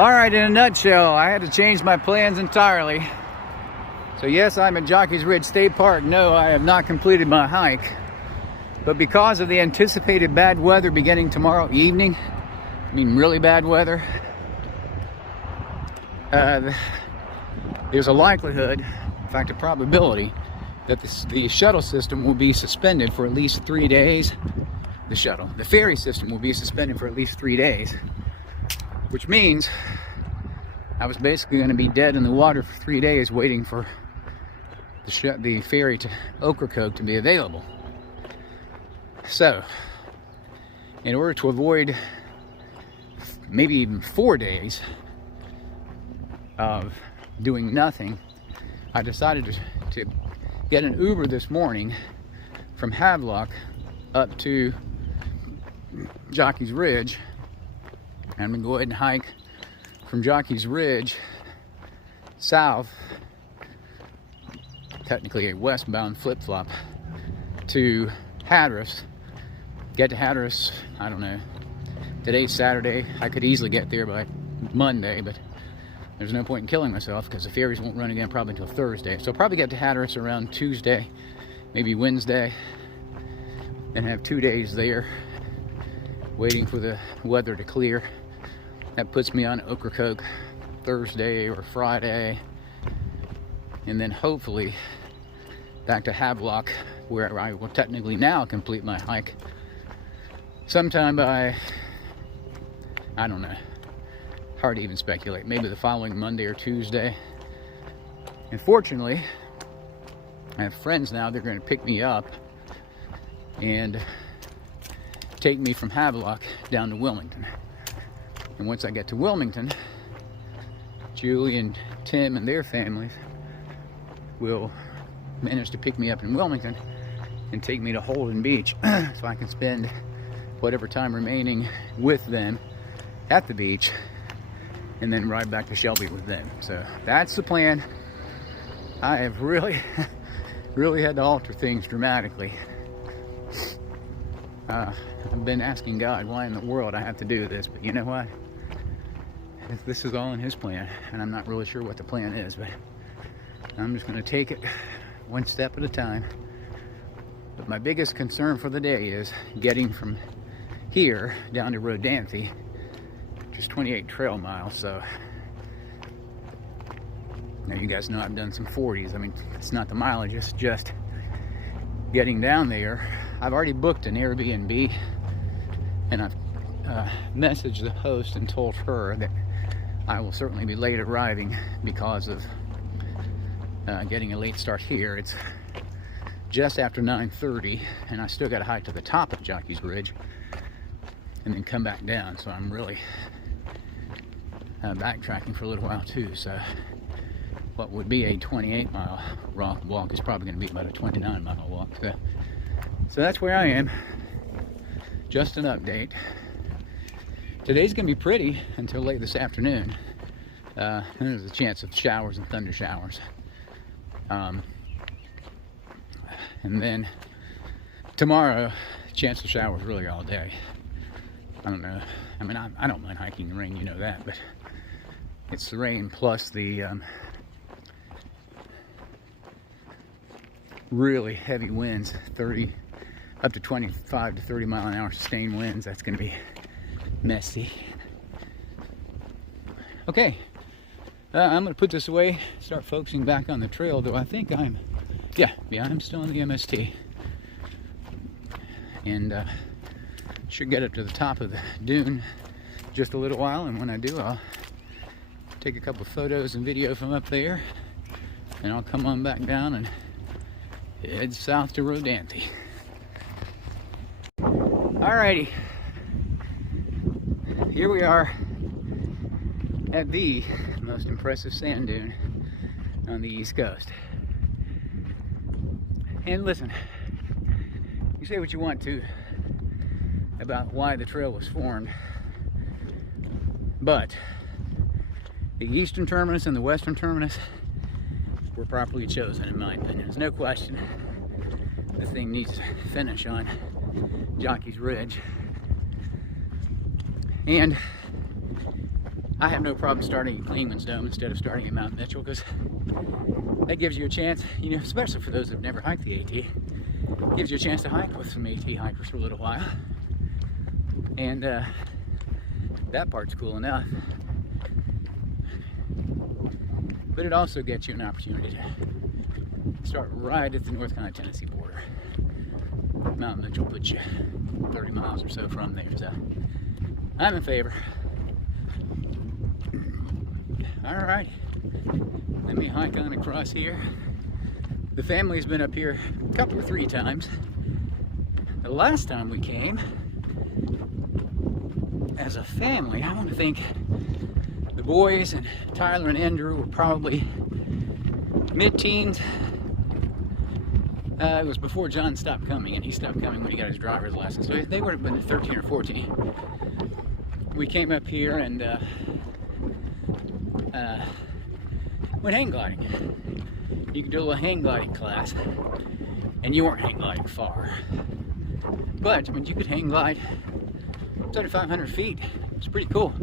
Alright, in a nutshell, I had to change my plans entirely. So yes, I'm at Jockey's Ridge State Park. No, I have not completed my hike. But because of the anticipated bad weather beginning tomorrow evening, I mean really bad weather, there's a likelihood, in fact a probability, that the shuttle system will be suspended for at least 3 days. The ferry system will be suspended for at least 3 days. Which means I was basically going to be dead in the water for 3 days waiting for the ferry to Ocracoke to be available. So, in order to avoid maybe even 4 days of doing nothing, I decided to get an Uber this morning from Havelock up to Jockey's Ridge. I'm going to go ahead and hike from Jockey's Ridge south, technically a westbound flip-flop, to Hatteras. Get to Hatteras, I don't know, today's Saturday. I could easily get there by Monday, but there's no point in killing myself because the ferries won't run again probably until Thursday. So I'll probably get to Hatteras around Tuesday, maybe Wednesday, and have 2 days there waiting for the weather to clear. That puts me on Ocracoke Thursday or Friday, and then hopefully back to Havelock, where I will technically now complete my hike sometime by, I don't know, hard to even speculate, maybe the following Monday or Tuesday. And fortunately, I have friends now. They're going to pick me up and take me from Havelock down to Wilmington. And once I get to Wilmington, Julie and Tim and their families will manage to pick me up in Wilmington and take me to Holden Beach so I can spend whatever time remaining with them at the beach and then ride back to Shelby with them. So that's the plan. I have really had to alter things dramatically. I've been asking God why in the world I have to do this, but you know what? This is all in His plan, and I'm not really sure what the plan is, but I'm just going to take it one step at a time. But my biggest concern for the day is getting from here down to Rodanthe, which is 28 trail miles. So now you guys know I've done some 40s. I mean, it's not the mileage, it's just getting down there. I've already booked an Airbnb, and I've messaged the host and told her that I will certainly be late arriving because of getting a late start here. It's just after 9:30, and I still got to hike to the top of Jockey's Ridge and then come back down. So I'm really backtracking for a little while too. So what would be a 28-mile walk is probably going to be about a 29-mile walk. So that's where I am. Just an update. Today's going to be pretty until late this afternoon. There's a chance of showers and thunder showers. And then tomorrow, chance of showers really all day. I don't know. I mean, I don't mind hiking in the rain, you know that, but it's the rain plus the really heavy winds, up to 25 to 30 mile an hour sustained winds. That's going to be messy. Okay, I'm going to put this away, start focusing back on the trail, though I think I'm still on the MST. And should get up to the top of the dune just a little while, and when I do, I'll take a couple photos and video from up there, and I'll come on back down and head south to Rodanthe. Alrighty, here we are at the most impressive sand dune on the East Coast. And listen, you say what you want to about why the trail was formed, but the eastern terminus and the western terminus were properly chosen, in my opinion. There's no question this thing needs to finish on Jockey's Ridge. And I have no problem starting at Clingman's Dome instead of starting at Mount Mitchell, because that gives you a chance, you know, especially for those who've never hiked the AT, gives you a chance to hike with some AT hikers for a little while. And that part's cool enough. But it also gets you an opportunity to start right at the North Carolina Tennessee border. Mount Mitchell puts you 30 miles or so from there, so I'm in favor. Alright, let me hike on across here. The family's been up here a couple or 3 times. The last time we came, as a family, I want to think the boys and Tyler and Andrew were probably mid-teens. It was before John stopped coming, and he stopped coming when he got his driver's license, so they would have been 13 or 14. We came up here and went hang gliding. You could do a little hang gliding class, and you weren't hang gliding far. But I mean, you could hang glide 7,500 feet. It's pretty cool.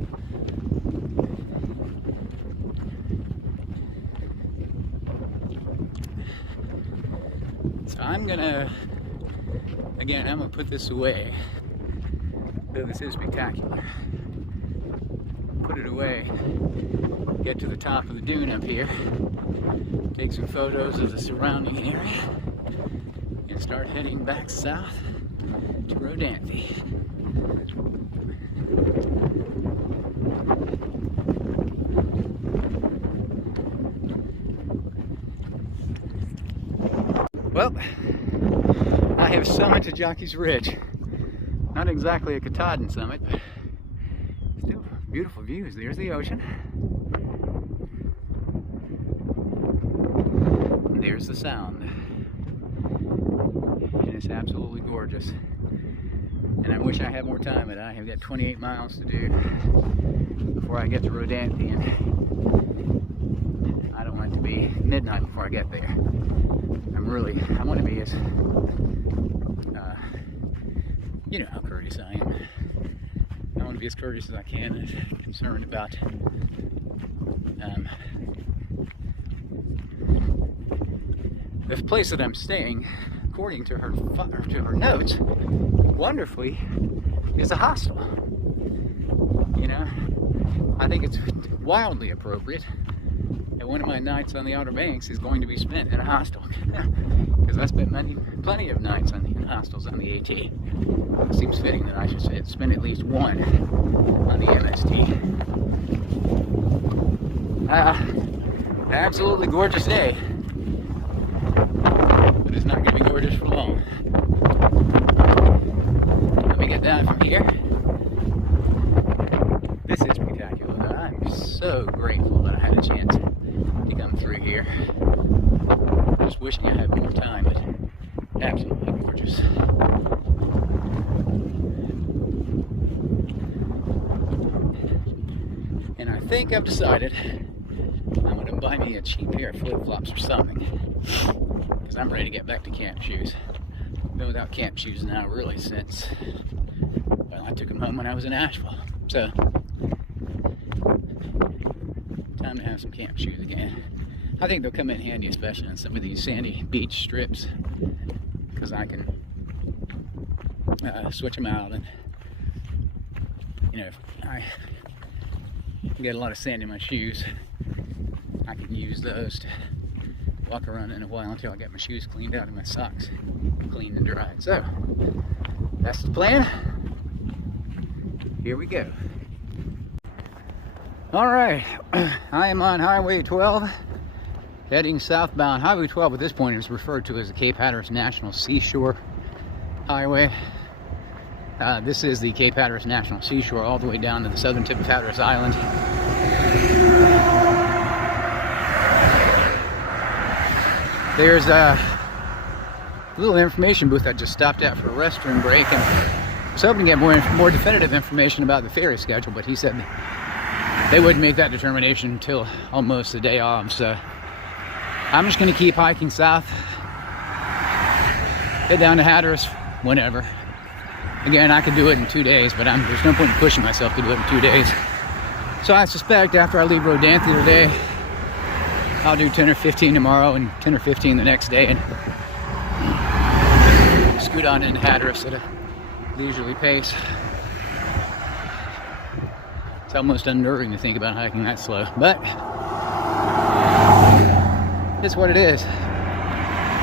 So I'm gonna put this away, though this is spectacular. Put it away, get to the top of the dune up here, take some photos of the surrounding area, and start heading back south to Rodanthe. Well, I have summited Jockey's Ridge. Not exactly a Katahdin summit, but still beautiful views. There's the ocean. And there's the sound. And it's absolutely gorgeous. And I wish I had more time, but I have got 28 miles to do before I get to Rodanthe, and I don't want it to be midnight before I get there. I want to be as, you know how courteous I am. I want to be as courteous as I can, and concerned about the place that I'm staying. According to her notes, wonderfully, is a hostel. You know, I think it's wildly appropriate that one of my nights on the Outer Banks is going to be spent in a hostel, because I spent plenty of nights in hostels on the AT. It seems fitting that I should spend at least one on the MST. Absolutely gorgeous day, but it's not going to be gorgeous for long. Let me get down from here. This is spectacular. I'm so grateful that I had a chance to come through here. Just wishing I had more time, but absolutely gorgeous. And I think I've decided I'm going to buy me a cheap pair of flip-flops or something, because I'm ready to get back to camp shoes. I've been without camp shoes now really since, well, I took them home when I was in Asheville. So, time to have some camp shoes again. I think they'll come in handy, especially on some of these sandy beach strips, because I can switch them out, and you know, if I get a lot of sand in my shoes, I can use those to walk around in a while until I get my shoes cleaned out and my socks cleaned and dried. So that's the plan. Here we go. All right, I am on Highway 12, heading southbound. Highway 12 at this point is referred to as the Cape Hatteras National Seashore Highway. This is the Cape Hatteras National Seashore, all the way down to the southern tip of Hatteras Island. There's a little information booth I just stopped at for a restroom break, and I was hoping to get more definitive information about the ferry schedule, but he said they wouldn't make that determination until almost the day off. So I'm just going to keep hiking south, head down to Hatteras whenever. Again, I could do it in 2 days, but there's no point in pushing myself to do it in 2 days. So I suspect after I leave Rodanthe today, I'll do 10 or 15 tomorrow and 10 or 15 the next day, and scoot on into Hatteras at a leisurely pace. It's almost unnerving to think about hiking that slow, but it's what it is.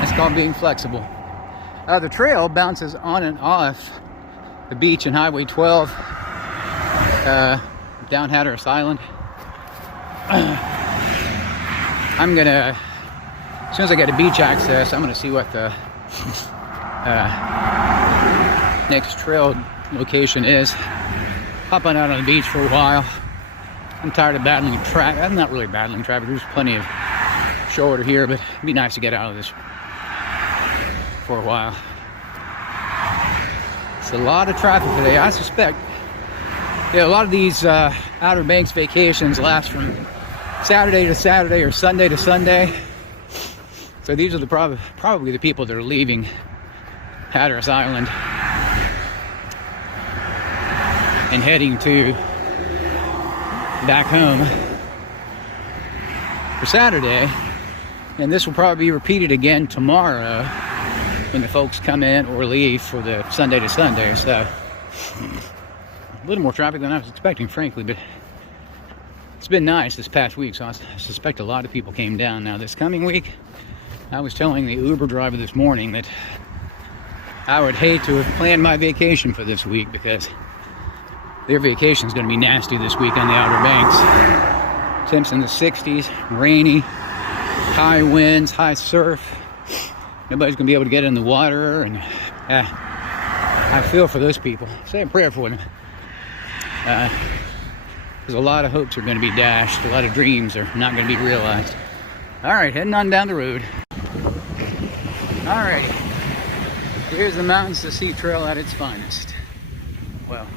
It's called being flexible. The trail bounces on and off the beach and Highway 12 down Hatteras Island. I'm gonna, as soon as I get a beach access, I'm gonna see what the next trail location is. Hopping out on the beach for a while. I'm tired of battling traffic. I'm not really battling traffic. There's plenty of shoulder here, but it'd be nice to get out of this for a while. It's a lot of traffic today. I suspect, a lot of these Outer Banks vacations last from Saturday to Saturday or Sunday to Sunday. So these are the probably the people that are leaving Hatteras Island and heading to back home for Saturday. And this will probably be repeated again tomorrow when the folks come in or leave for the Sunday to Sunday. So a little more traffic than I was expecting, frankly, but it's been nice this past week, so I suspect a lot of people came down. Now this coming week, I was telling the Uber driver this morning that I would hate to have planned my vacation for this week, because their vacation is going to be nasty this week on the Outer Banks. Temps in the 60s, rainy, high winds, high surf. Nobody's going to be able to get in the water, and I feel for those people. Say a prayer for them. Because a lot of hopes are going to be dashed. A lot of dreams are not going to be realized. Alright, heading on down the road. Alrighty. Here's the Mountains to Sea Trail at its finest. Well,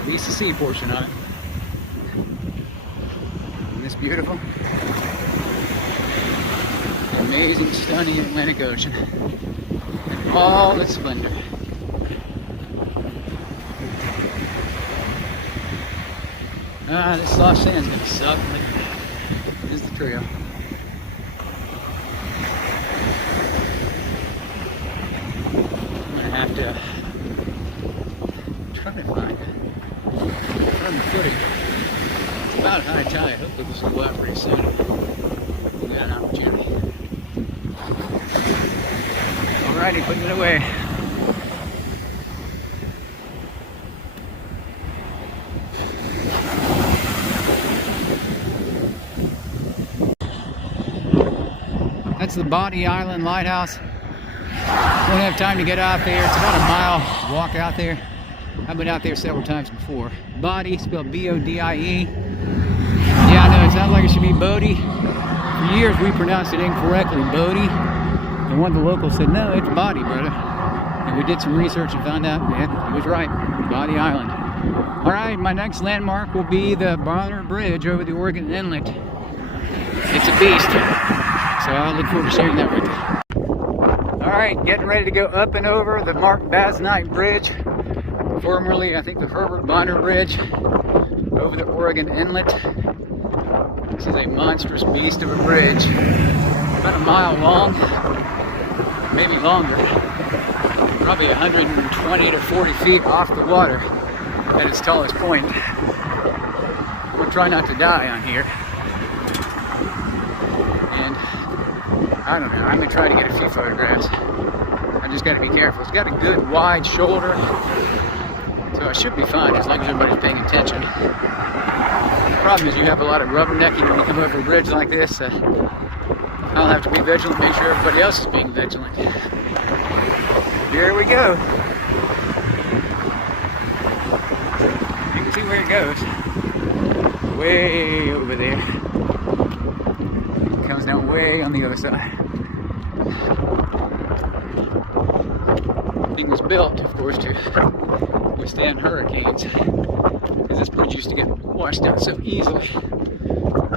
at least the sea portion of it. Isn't this beautiful? The amazing, stunning Atlantic Ocean. In all its splendor. This soft sand's gonna suck, but here's the trail. I'm gonna have to try to find the footing. It's about high tide. Hopefully this will go out pretty soon. We got an opportunity. Alrighty, putting it away. That's the Body Island Lighthouse. Won't have time to get out there. It's about a mile walk out there. I've been out there several times before. Body, spelled B-O-D-I-E. Yeah, I know, it sounds like it should be Bodie. For years we pronounced it incorrectly, Bodie. And one of the locals said, no, it's Body, brother. And we did some research and found out, yeah, he was right. Body Island. Alright, my next landmark will be the Barnard Bridge over the Oregon Inlet. It's a beast. So I look forward to sharing that with you. Alright, getting ready to go up and over the Mark Basnight Bridge. Formerly, I think, the Herbert Bonner Bridge over the Oregon Inlet. This is a monstrous beast of a bridge. About a mile long, maybe longer. Probably 120 to 40 feet off the water at its tallest point. We'll try not to die on here. And I don't know, I'm going to try to get a few photographs. I just got to be careful. It's got a good wide shoulder, so I should be fine as long as everybody's paying attention. The problem is you have a lot of rubbernecking when you come over a bridge like this. I'll have to be vigilant, make sure everybody else is being vigilant. Here we go. You can see where it goes. Way over there. It comes down way on the other side. The thing was built, of course, to withstand hurricanes, because this bridge used to get washed out so easily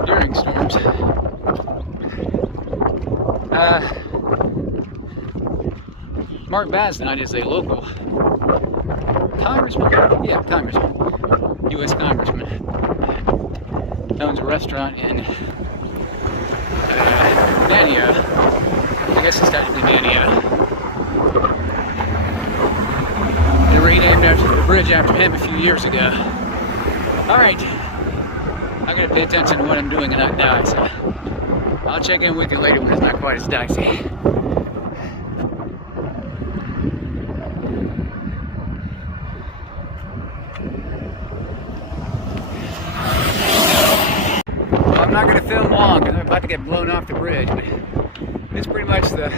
during storms. Mark Basnight is a local congressman, U.S. congressman. owns a restaurant in Nania. I guess it's technically Nania. They renamed the bridge after him a few years ago. Alright, I'm going to pay attention to what I'm doing and not die, so I'll check in with you later when it's not quite as dicey. I'm not going to film long because I'm about to get blown off the bridge, but it's pretty much the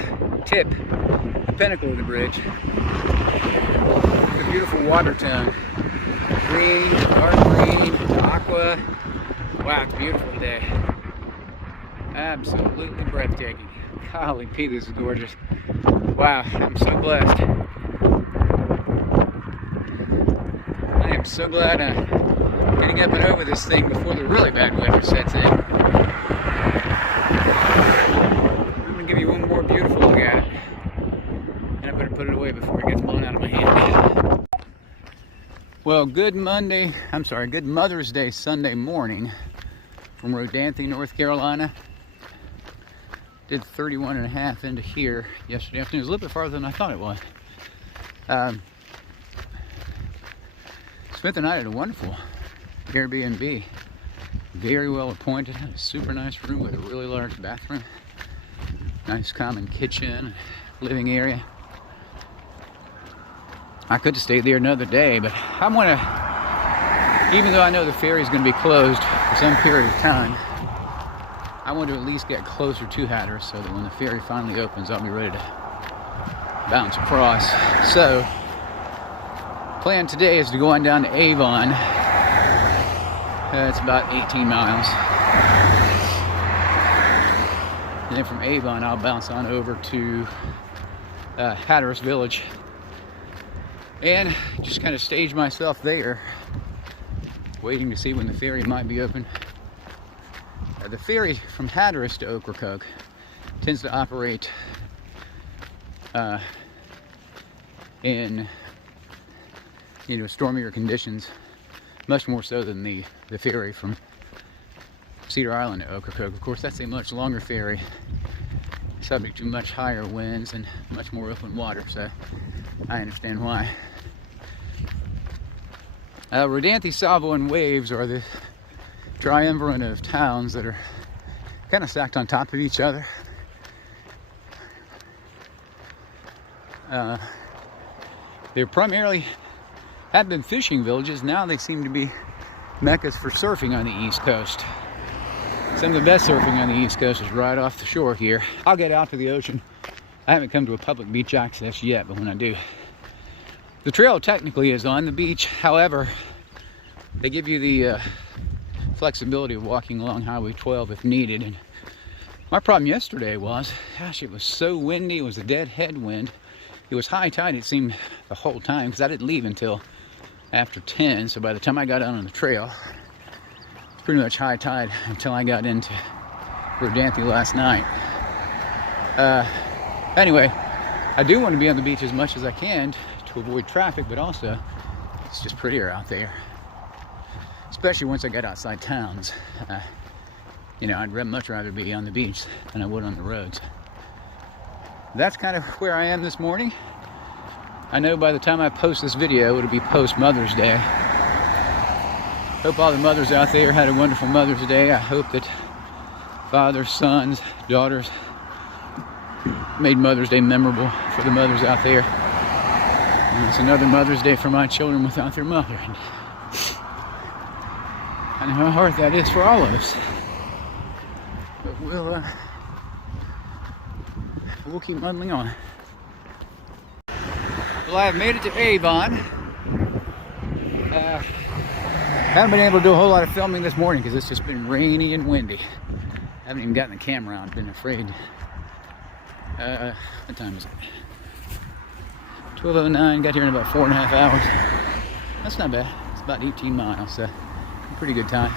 tip, the pinnacle of the bridge. The beautiful water tone. Green, dark green, aqua. Wow, it's beautiful today. Absolutely breathtaking. Golly Pete, this is gorgeous. Wow, I'm so blessed. I am so glad I'm getting up and over this thing before the really bad weather sets in. I'm going to give you one more beautiful look at it. And I better put it away before it gets blown out of my hand. Well, good Mother's Day Sunday morning from Rodanthe, North Carolina. Did 31.5 into here yesterday afternoon. It was a little bit farther than I thought it was. Spent the night at a wonderful Airbnb. Very well appointed. Had a super nice room with a really large bathroom. Nice common kitchen, living area. I could have stayed there another day, but I want to, even though I know the ferry's going to be closed for some period of time, I want to at least get closer to Hatteras so that when the ferry finally opens, I'll be ready to bounce across. So, plan today is to go on down to Avon. It's about 18 miles. And then from Avon, I'll bounce on over to Hatteras Village. And just kind of stage myself there, waiting to see when the ferry might be open. The ferry from Hatteras to Ocracoke tends to operate in stormier conditions, much more so than the ferry from Cedar Island to Ocracoke. Of course, that's a much longer ferry, subject to much higher winds and much more open water, so I understand why. Rodanthe, Salvo, and Waves are the triumvirate of towns that are kind of stacked on top of each other. They're primarily have been fishing villages. Now they seem to be meccas for surfing on the East Coast. Some of the best surfing on the East Coast is right off the shore here. I'll get out to the ocean. I haven't come to a public beach access yet, but when I do. The trail technically is on the beach. However, they give you the flexibility of walking along Highway 12 if needed. And my problem yesterday was, gosh, it was so windy. It was a dead headwind. It was high tide, it seemed, the whole time, because I didn't leave until after 10. So by the time I got out on the trail, it's pretty much high tide until I got into Rodanthe last night. Anyway, I do want to be on the beach as much as I can to avoid traffic, but also it's just prettier out there, especially once I get outside towns. I'd much rather be on the beach than I would on the roads. That's kind of where I am this morning. I know by the time I post this video, it'll be post Mother's Day. Hope all the mothers out there had a wonderful Mother's Day. I hope that fathers, sons, daughters made Mother's Day memorable for the mothers out there. And it's another Mother's Day for my children without their mother. And I know how hard that is for all of us. But we'll keep muddling on. Well, I've made it to Avon. Haven't been able to do a whole lot of filming this morning because it's just been rainy and windy. Haven't even gotten the camera on. Been afraid. What time is it? 12:09. Got here in about 4.5 hours. That's not bad. It's about 18 miles, so a pretty good time.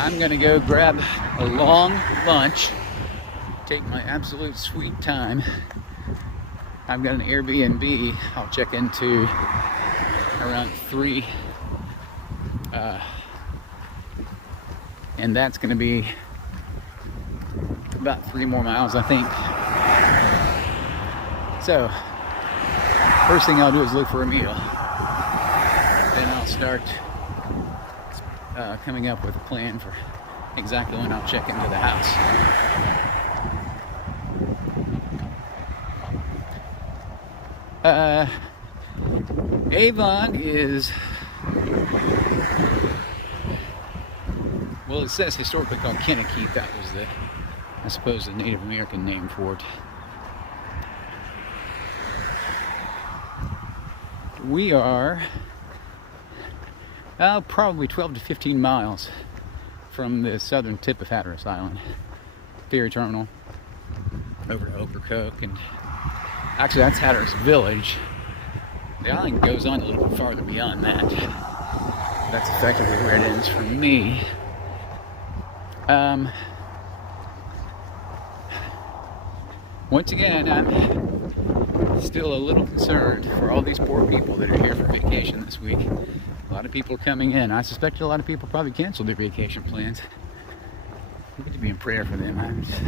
I'm gonna go grab a long lunch. Take my absolute sweet time. I've got an Airbnb I'll check into around 3. And that's going to be about 3 more miles, I think. So, first thing I'll do is look for a meal. Then I'll start coming up with a plan for exactly when I'll check into the house. Avon is, well, it says historically called Kennekeith. That was the, I suppose, the Native American name for it. We are probably 12 to 15 miles from the southern tip of Hatteras Island ferry terminal over to Ocracoke, and actually that's Hatteras Village. The island goes on a little bit farther beyond that. That's effectively where it ends for me. Once again, I'm still a little concerned for all these poor people that are here for vacation this week. A lot of people are coming in. I suspect a lot of people probably canceled their vacation plans. We need to be in prayer for them. I'm just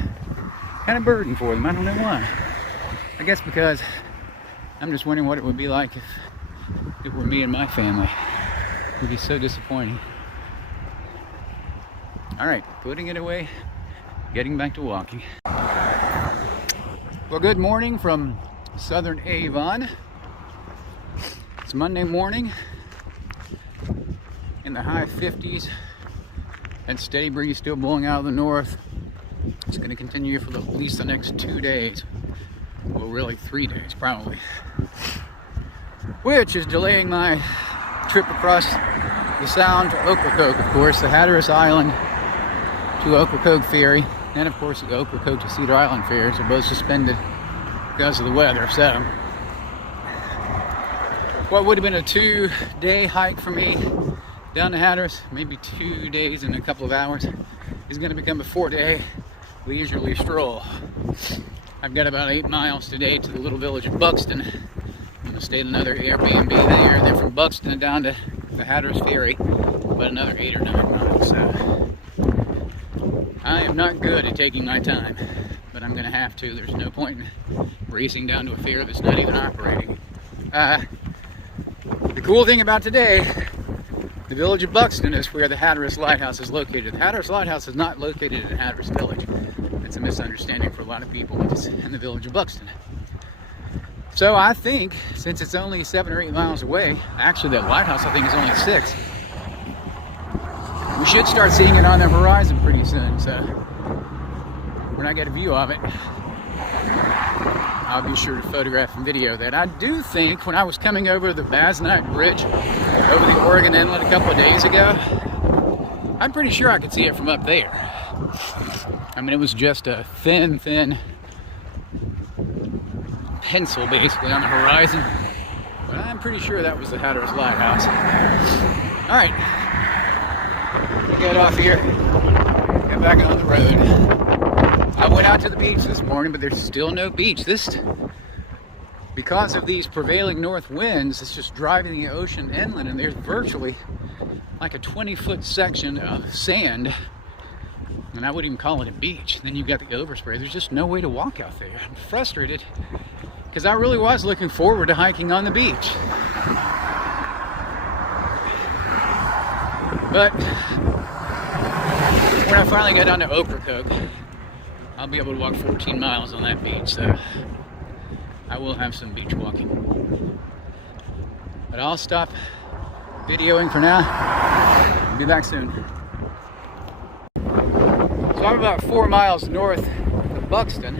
kind of burdened for them. I don't know why. I guess because I'm just wondering what it would be like if it were me and my family. It would be so disappointing. All right, putting it away, getting back to walking. Well, good morning from southern Avon. It's Monday morning in the high 50s and steady breeze still blowing out of the north. It's going to continue for at least the next 2 days. Well, really 3 days probably, which is delaying my trip across the Sound to Ocracoke, of course, the Hatteras Island to Ocracoke ferry, and of course the Ocracoke to Cedar Island ferries are both suspended because of the weather. So what would have been a 2-day hike for me down to Hatteras, maybe 2 days and a couple of hours, is going to become a 4-day leisurely stroll. I've got about 8 miles today to the little village of Buxton. I'm going to stay at another Airbnb there, and then from Buxton down to the Hatteras ferry, about another 8 or 9 miles. So I am not good at taking my time, but I'm going to have to. There's no point in racing down to a ferry that's not even operating. The cool thing about today, the village of Buxton is where the Hatteras Lighthouse is located. The Hatteras Lighthouse is not located in Hatteras Village. It's a misunderstanding for a lot of people. It's in the village of Buxton. So I think, since it's only 7 or 8 miles away, actually that lighthouse I think is only 6, we should start seeing it on the horizon pretty soon. So when I get a view of it, I'll be sure to photograph and video that. I do think when I was coming over the Barnard Bridge over the Oregon Inlet a couple of days ago, I'm pretty sure I could see it from up there. I mean, it was just a thin pencil basically on the horizon, but I'm pretty sure that was the Hatteras Lighthouse. All right, get off here, get back on the road. I went out to the beach this morning, but there's still no beach. Because of these prevailing north winds, it's just driving the ocean inland, and there's virtually like a 20-foot section of sand, and I wouldn't even call it a beach. Then you've got the overspray. There's just no way to walk out there. I'm frustrated because I really was looking forward to hiking on the beach. But when I finally get down to Ocracoke, I'll be able to walk 14 miles on that beach, so I will have some beach walking. But I'll stop videoing for now. I'll be back soon. So I'm about 4 miles north of Buxton.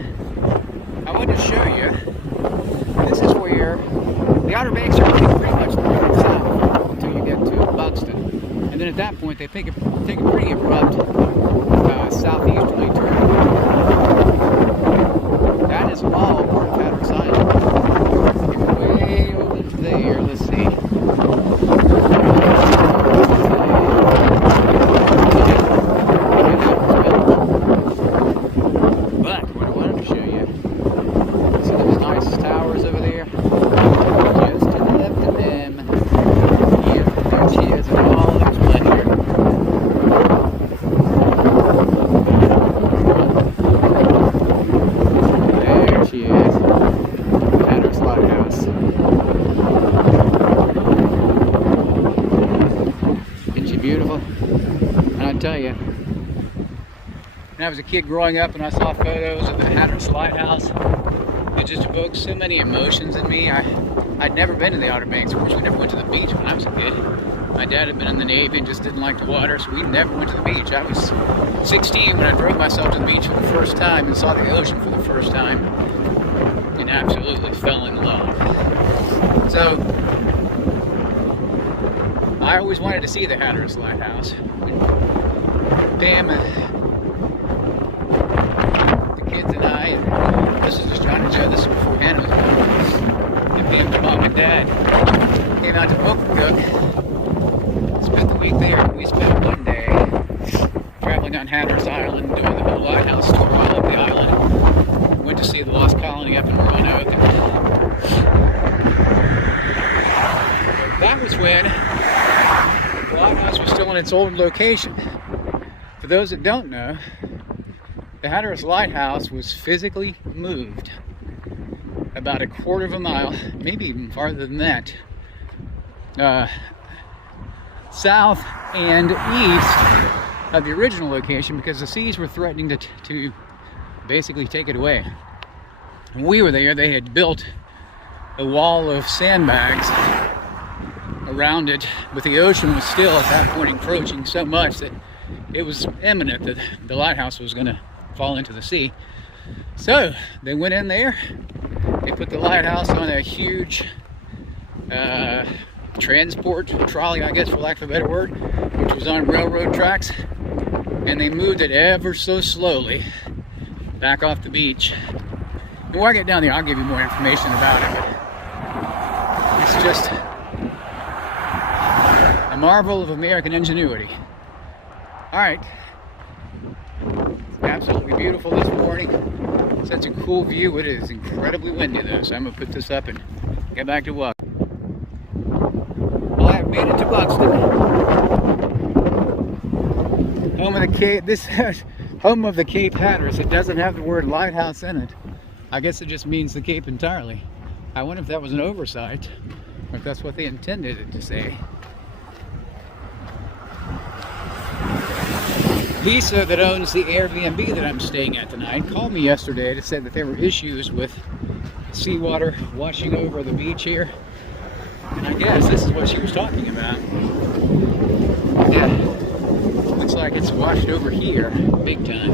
I wanted to show you, this is where the Outer Banks are pretty much north and south until you get to Buxton. And then at that point they take a pretty abrupt southeasterly turn. That is all part of Hatteras Island. Get way over there, let's see. But what I wanted to show you, see those nice towers over there? Just to the left of them tell you, when I was a kid growing up and I saw photos of the Hatteras Lighthouse, it just evoked so many emotions in me. I'd never been to the Outer Banks. Of course, we never went to the beach when I was a kid. My dad had been in the Navy and just didn't like the water, so we never went to the beach. I was 16 when I drove myself to the beach for the first time and saw the ocean for the first time and absolutely fell in love. So, I always wanted to see the Hatteras Lighthouse. Pam, the kids and I, and this is just trying to show, this is before Hannah was born, and me and Mom and Dad came out to Havelock, spent the week there. We spent one day traveling on Hatteras Island, doing the whole lighthouse tour all over the island. Went to see the Lost Colony up in Roanoke. That was when the lighthouse was still in its old location. For those that don't know, the Hatteras Lighthouse was physically moved about a quarter of a mile, maybe even farther than that, south and east of the original location because the seas were threatening to basically take it away. When we were there, they had built a wall of sandbags around it, but the ocean was still at that point encroaching so much that it was imminent that the lighthouse was going to fall into the sea. So they went in there, they put the lighthouse on a huge transport trolley, I guess for lack of a better word, which was on railroad tracks, and they moved it ever so slowly back off the beach. And when I get down there, I'll give you more information about it, but it's just a marvel of American ingenuity. Alright, it's absolutely beautiful this morning. Such a cool view. It is incredibly windy though, so I'm going to put this up and get back to work. Well, I have made it to Buxton. Home of the Cape. This is home of the Cape Hatteras. It doesn't have the word lighthouse in it. I guess it just means the Cape entirely. I wonder if that was an oversight, or if that's what they intended it to say. Lisa, that owns the Airbnb that I'm staying at tonight, called me yesterday to say that there were issues with seawater washing over the beach here. And I guess this is what she was talking about. Yeah, looks like it's washed over here big time.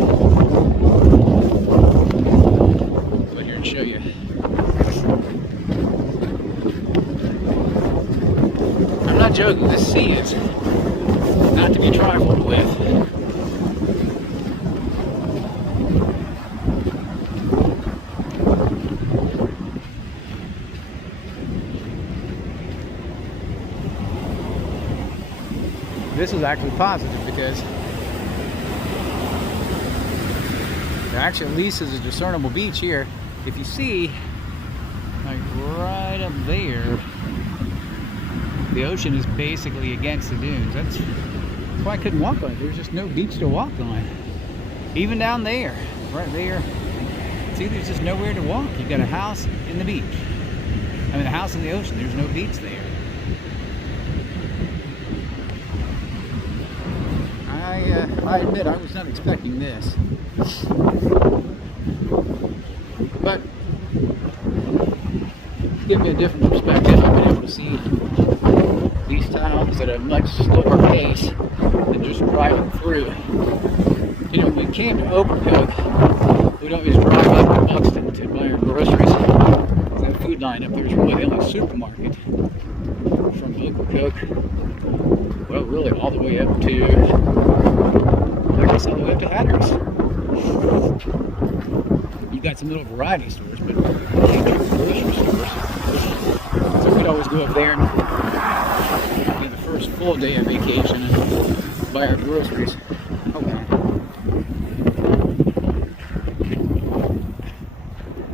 Come here and show you. I'm not joking, this sea is not to be trifled with. This is actually positive because there actually at least is a discernible beach here. If you see, like right up there, the ocean is basically against the dunes. That's why I couldn't walk on it. There's just no beach to walk on. Even down there, right there. See, there's just nowhere to walk. You've got a house in the beach. I mean, a house in the ocean. There's no beach there. I admit I was not expecting this, but give me a different perspective. I've been able to see these towns at a much slower pace than just driving through. You know, when we came to Havelock, we'd always drive up to Buxton to buy our groceries. That food line up there is really the only supermarket from Havelock. Well, really all the way up to, I guess all the way up to Hatteras. You've got some little variety stores, but major grocery stores. So we'd always go up there and get the first full day of vacation and buy our groceries. Okay.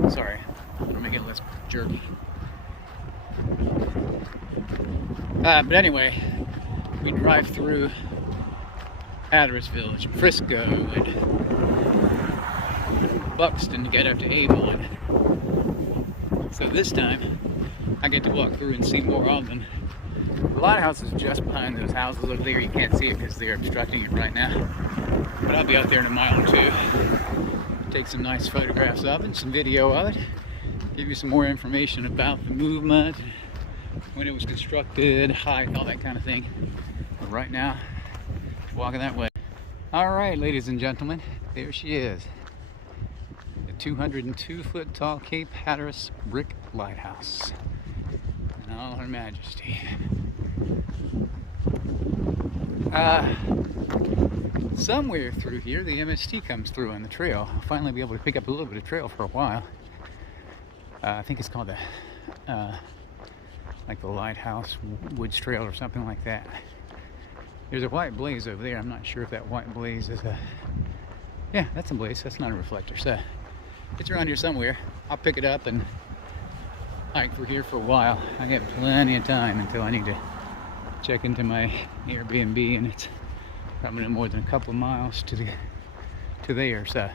Sorry, I'm gonna make it less jerky. But anyway, we drive through Hatteras Village, Frisco, and Buxton to get up to Havelock. So this time, I get to walk through and see more of them The lighthouse is just behind those houses over there. You can't see it because they're obstructing it right now. But I'll be out there in a mile or two. Take some nice photographs of it and some video of it. Give you some more information about the movement, when it was constructed, height, all that kind of thing. But right now, walking that way. All right, ladies and gentlemen, there she is. The 202-foot tall Cape Hatteras brick lighthouse in all her majesty. Somewhere through here, the MST comes through on the trail. I'll finally be able to pick up a little bit of trail for a while. I think it's called the like the Lighthouse Woods Trail or something like that. There's a white blaze over there. I'm not sure if that white blaze is a... Yeah, that's a blaze. That's not a reflector. So it's around here somewhere. I'll pick it up and hike through here for a while. I got plenty of time until I need to check into my Airbnb, and it's probably more than a couple of miles to there. So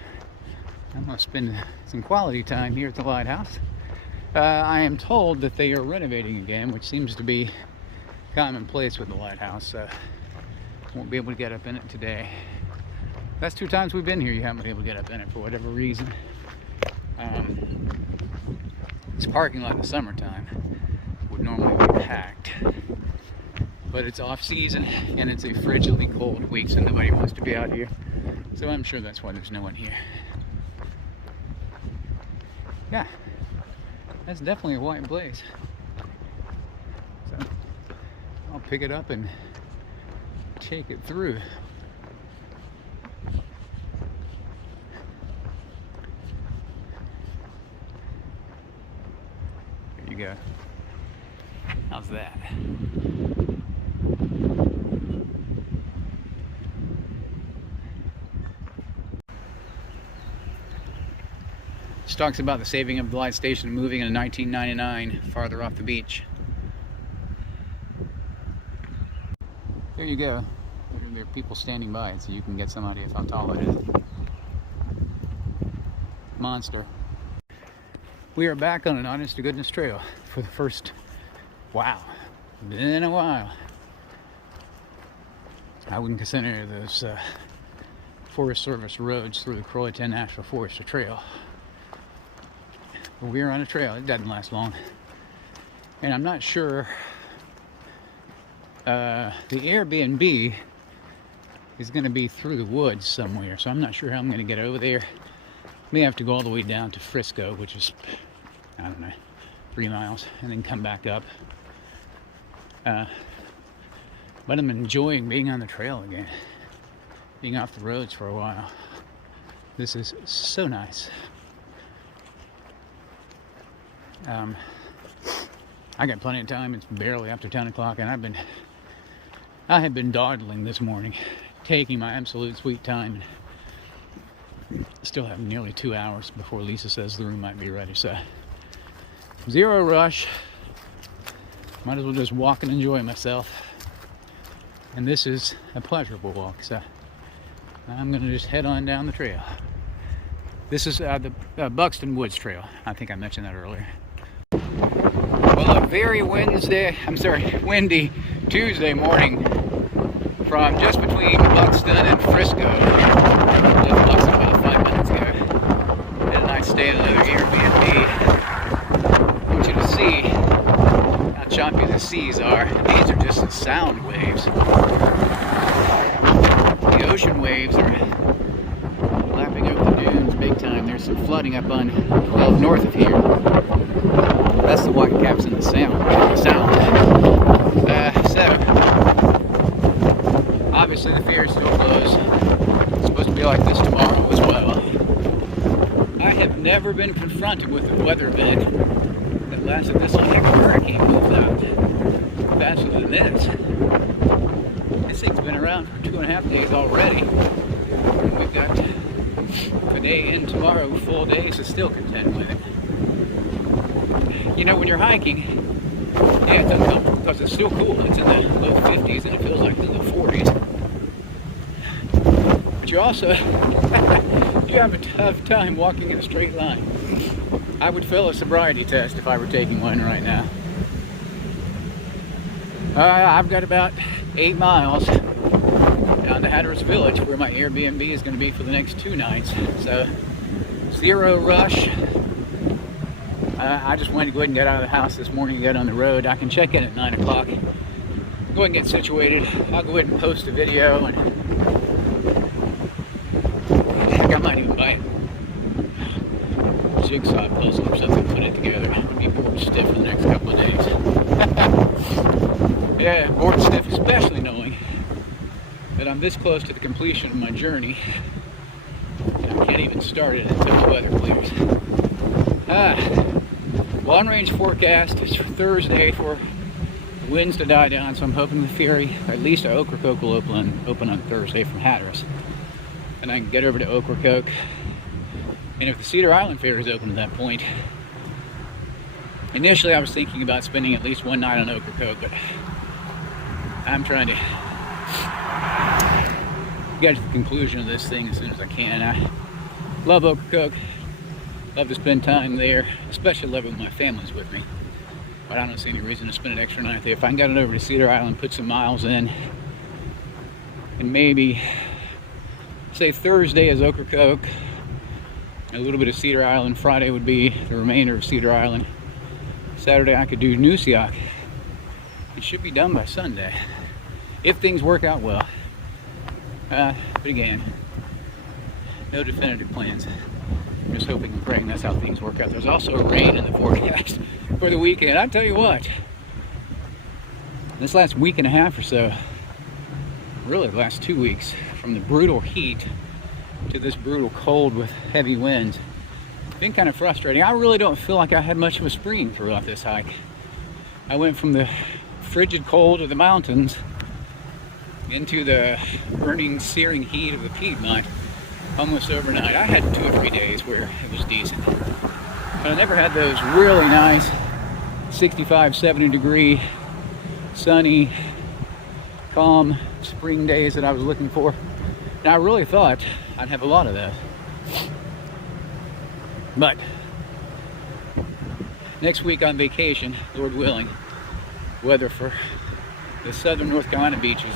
I'm going to spend some quality time here at the lighthouse. I am told that they are renovating again, which seems to be commonplace with the lighthouse. So won't be able to get up in it today. That's 2 times we've been here. You haven't been able to get up in it for whatever reason. This parking lot in the summertime would normally be packed, but it's off season and it's a frigidly cold week, so nobody wants to be out here. So I'm sure that's why there's no one here. Yeah, that's definitely a white blaze. So I'll pick it up and take it through. There you go. How's that? This talks about the saving of the light station moving in 1999 farther off the beach. There you go. There are people standing by it, so you can get some idea of how tall it is. Monster. We are back on an honest to goodness trail for the first, wow, been a while. I wouldn't consider those Forest Service roads through the Croatan National Forest a trail. But we're on a trail. It doesn't last long. And I'm not sure the Airbnb is going to be through the woods somewhere, so I'm not sure how I'm going to get over there. May have to go all the way down to Frisco, which is, I don't know, 3 miles, and then come back up. But I'm enjoying being on the trail again, being off the roads for a while. This is so nice. I got plenty of time. It's barely after 10 o'clock, and I have been dawdling this morning, taking my absolute sweet time. Still have nearly 2 hours before Lisa says the room might be ready, so zero rush. Might as well just walk and enjoy myself. And this is a pleasurable walk, so I'm going to just head on down the trail. This is the Buxton Woods Trail. I think I mentioned that earlier. Well, a very windy Tuesday morning from just between Buxton and Frisco. I left Buxton about 5 minutes ago. Had a nice stay at another Airbnb. I want you to see how choppy the seas are. These are just the sound waves. The ocean waves are lapping over the dunes big time. There's some flooding up on 12 north of here. That's the white caps in the sound. So obviously the fair is still closed. It's supposed to be like this tomorrow as well. I have never been confronted with a weather event that lasted this long. Even a hurricane moves out faster than this. This thing's been around for 2.5 days already. And we've got today and tomorrow full days to still contend with it. You know, when you're hiking, yeah, it's uncomfortable because it's still cool. It's in the low 50s and it feels like it's in the 40s. But you also, you have a tough time walking in a straight line. I would fail a sobriety test if I were taking one right now. I've got about 8 miles down to Hatteras Village, where my Airbnb is going to be for the next 2 nights. So, zero rush. I just wanted to go ahead and get out of the house this morning and get on the road. I can check in at 9 o'clock. Go ahead and get situated. I'll go ahead and post a video, and heck, I might even buy a jigsaw puzzle or something, put it together. I'll be bored stiff for the next couple of days. Yeah, bored stiff, especially knowing that I'm this close to the completion of my journey, and I can't even start it until the weather clears. Long-range forecast is for Thursday for the winds to die down, so I'm hoping the ferry, at least our Ocracoke, will open on Thursday from Hatteras, and I can get over to Ocracoke. And if the Cedar Island ferry is open at that point, initially I was thinking about spending at least 1 night on Ocracoke, but I'm trying to get to the conclusion of this thing as soon as I can. I love Ocracoke, love to spend time there, especially love it when my family's with me, but I don't see any reason to spend an extra night there. If I can get it over to Cedar Island, put some miles in, and maybe say Thursday is Ocracoke, a little bit of Cedar Island. Friday would be the remainder of Cedar Island. Saturday I could do Nusiak. It should be done by Sunday, if things work out well. But again, no definitive plans. I'm just hoping and praying that's how things work out. There's also rain in the forecast for the weekend. I tell you what, this last week and a half or so, really the last 2 weeks, from the brutal heat to this brutal cold with heavy winds, it's been kind of frustrating. I really don't feel like I had much of a spring throughout this hike. I went from the frigid cold of the mountains into the burning, searing heat of the Piedmont almost overnight. I had 2 or 3 days where it was decent, but I never had those really nice 65, 70 degree, sunny, calm spring days that I was looking for. And I really thought I'd have a lot of that. But next week on vacation, Lord willing, weather for the southern North Carolina beaches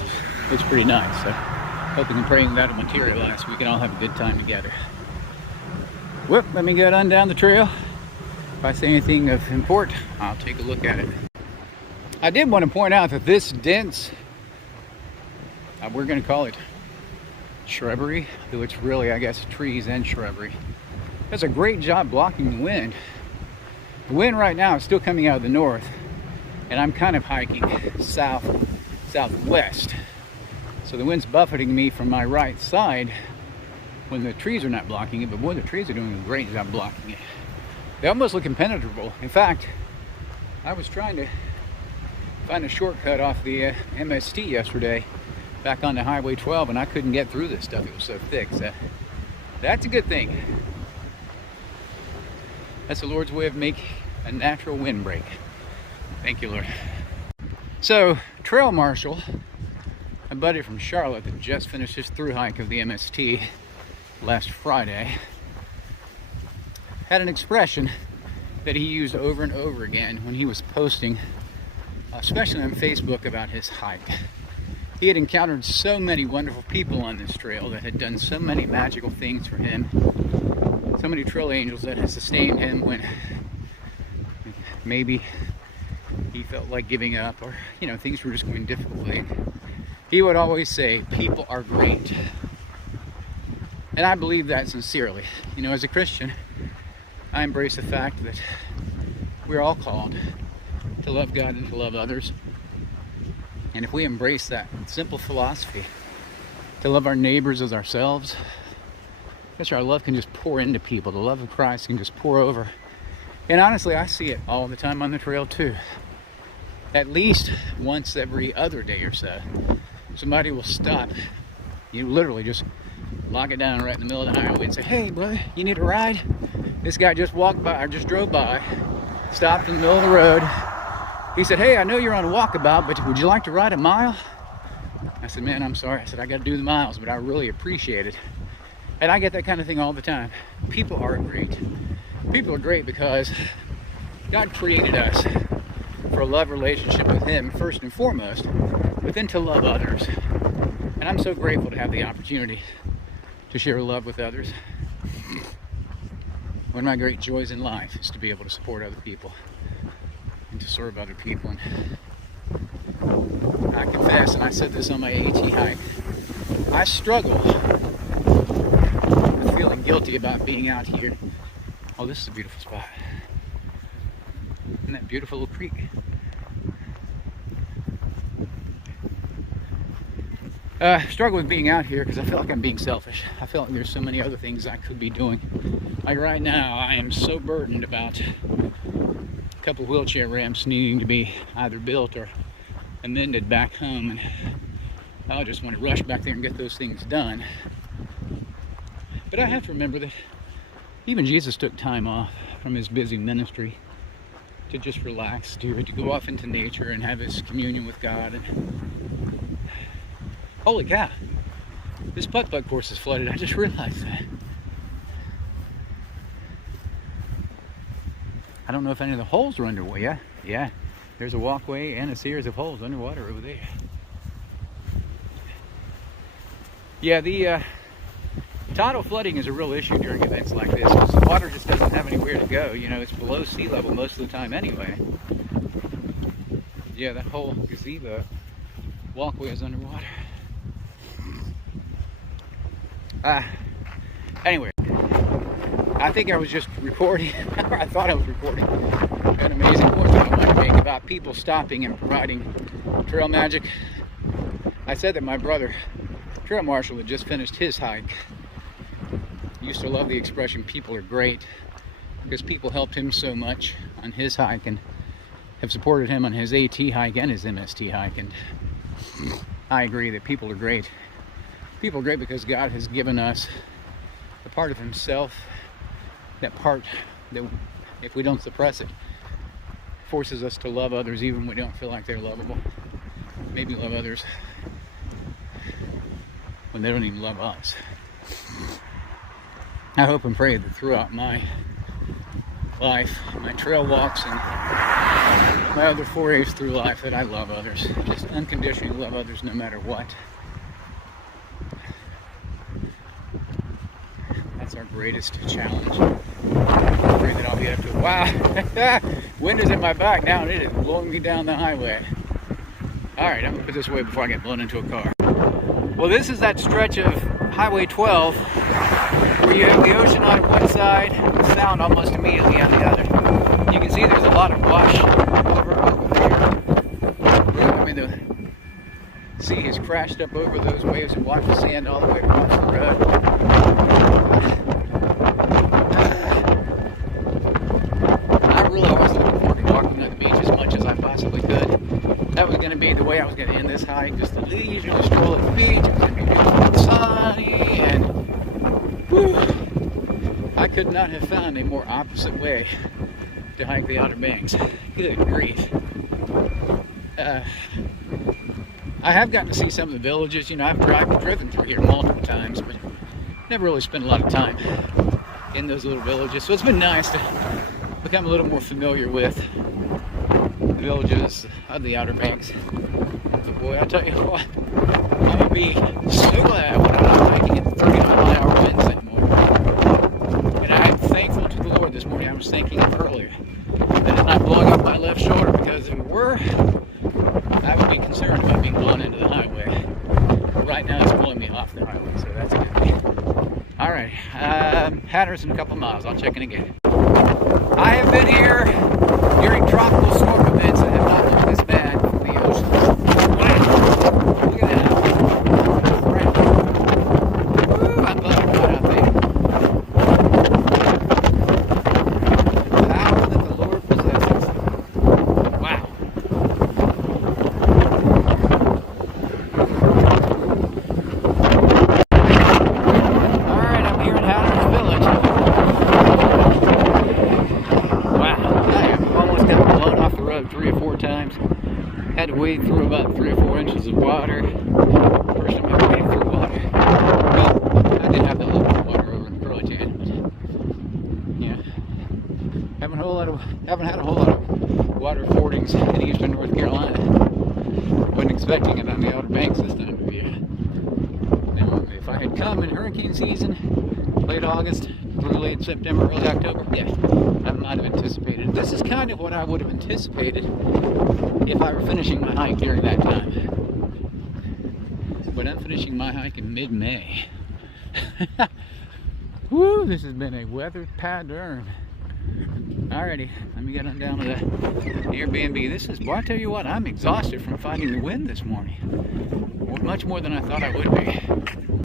looks pretty nice. So hoping and praying that'll materialize. We can all have a good time together. Whoop, let me get on down the trail. If I see anything of import, I'll take a look at it. I did want to point out that this dense, we're going to call it shrubbery, though it's really, I guess, trees and shrubbery, does a great job blocking the wind. The wind right now is still coming out of the north, and I'm kind of hiking southwest. So the wind's buffeting me from my right side when the trees are not blocking it, but boy, the trees are doing a great job blocking it. They almost look impenetrable. In fact, I was trying to find a shortcut off the MST yesterday back onto Highway 12, and I couldn't get through this stuff. It was so thick. So that's a good thing. That's the Lord's way of making a natural windbreak. Thank you, Lord. So, trail marshal, a buddy from Charlotte that just finished his through hike of the MST last Friday, had an expression that he used over and over again when he was posting, especially on Facebook, about his hike. He had encountered so many wonderful people on this trail that had done so many magical things for him, so many trail angels that had sustained him when maybe he felt like giving up, or things were just going difficultly. He would always say, people are great. And I believe that sincerely. As a Christian, I embrace the fact that we're all called to love God and to love others. And if we embrace that simple philosophy, to love our neighbors as ourselves, I guess our love can just pour into people. The love of Christ can just pour over. And honestly, I see it all the time on the trail too. At least once every other day or so, somebody will stop. You literally just lock it down right in the middle of the highway and say, hey, brother, you need a ride? This guy just walked by, or just drove by, stopped in the middle of the road. He said, hey, I know you're on a walkabout, but would you like to ride a mile? I said, man, I'm sorry. I said, I got to do the miles, but I really appreciate it. And I get that kind of thing all the time. People are great. People are great because God created us for a love relationship with Him first and foremost, but then to love others. And I'm so grateful to have the opportunity to share love with others. One of my great joys in life is to be able to support other people and to serve other people. And I confess, and I said this on my AT hike, I struggle with feeling guilty about being out here. Oh, this is a beautiful spot. And that beautiful little creek. Struggle with being out here because I feel like I'm being selfish. I feel like there's so many other things I could be doing. Like right now, I am so burdened about a couple wheelchair ramps needing to be either built or amended back home, and I just want to rush back there and get those things done. But I have to remember that even Jesus took time off from His busy ministry to just relax, to go off into nature and have His communion with God. And holy cow, this putt-putt course is flooded. I just realized that. I don't know if any of the holes are underway. Yeah, there's a walkway and a series of holes underwater over there. Yeah, the tidal flooding is a real issue during events like this because the water just doesn't have anywhere to go. You know, it's below sea level most of the time anyway. Yeah, that whole gazebo walkway is underwater. Anyway, I think I was just recording, or I thought I was recording, an amazing point I wanted to make about people stopping and providing trail magic. I said that my brother, trail marshal, had just finished his hike. He used to love the expression, people are great, because people helped him so much on his hike and have supported him on his AT hike and his MST hike. And I agree that people are great. People are great because God has given us a part of Himself, that part that, if we don't suppress it, forces us to love others even when we don't feel like they're lovable. Maybe love others when they don't even love us. I hope and pray that throughout my life, my trail walks and my other forays through life, that I love others. Just unconditionally love others no matter what. That's our greatest challenge. I pray that I'll be up to it. Wow! Wind is at my back now and it is blowing me down the highway. Alright, I'm going to put this away before I get blown into a car. Well, this is that stretch of Highway 12 where you have the ocean on one side and the sound almost immediately on the other. You can see there's a lot of wash over there. I mean, the sea has crashed up over those waves and washed the sand all the way across the road. I really was looking forward to walking on the beach as much as I possibly could. That was going to be the way I was going to end this hike, just the leisurely stroll at the beach. It was going to be beautiful and sunny, and whew, I could not have found a more opposite way to hike the Outer Banks. Good grief. I have gotten to see some of the villages. You know, I've driven through here multiple times, but never really spent a lot of time in those little villages. So it's been nice to become a little more familiar with the villages of the Outer Banks. But boy, I tell you what, I'm going to be so glad when I'm not hiking at 30-mile-an-hour winds anymore. And I'm thankful to the Lord this morning. I was thanking Him earlier that it's not blowing up my left shoulder, because if it were, I would be concerned about being blown into the highway. But right now it's blowing me off the highway, so that's a good thing. Alright, Hatteras in a couple miles. I'll check in again. I have been here during tropical storm events that have not looked this bad for the ocean. Wow. Look at that. Woo, I'm glad I'm not out there. The power that the Lord possesses. Wow. Alright, I'm here in Hatteras Village. Wow, I have almost got blown off the road 3 or 4 times. Had to wade through about 3 or 4 inches of water. First time I waded through water. Well, I did have that little bit of water over in Burlington, but yeah. Haven't had a whole lot of water fordings in Eastern expecting it on the Outer Banks this time of year. Now, if I had come in hurricane season, late August, through late September, early October, yeah, I might have anticipated. This is kind of what I would have anticipated if I were finishing my hike during that time. But I'm finishing my hike in mid-May. Woo, this has been a weather pattern. Alrighty, let me get on down to the Airbnb. This is, well, I tell you what, I'm exhausted from fighting the wind this morning. Much more than I thought I would be.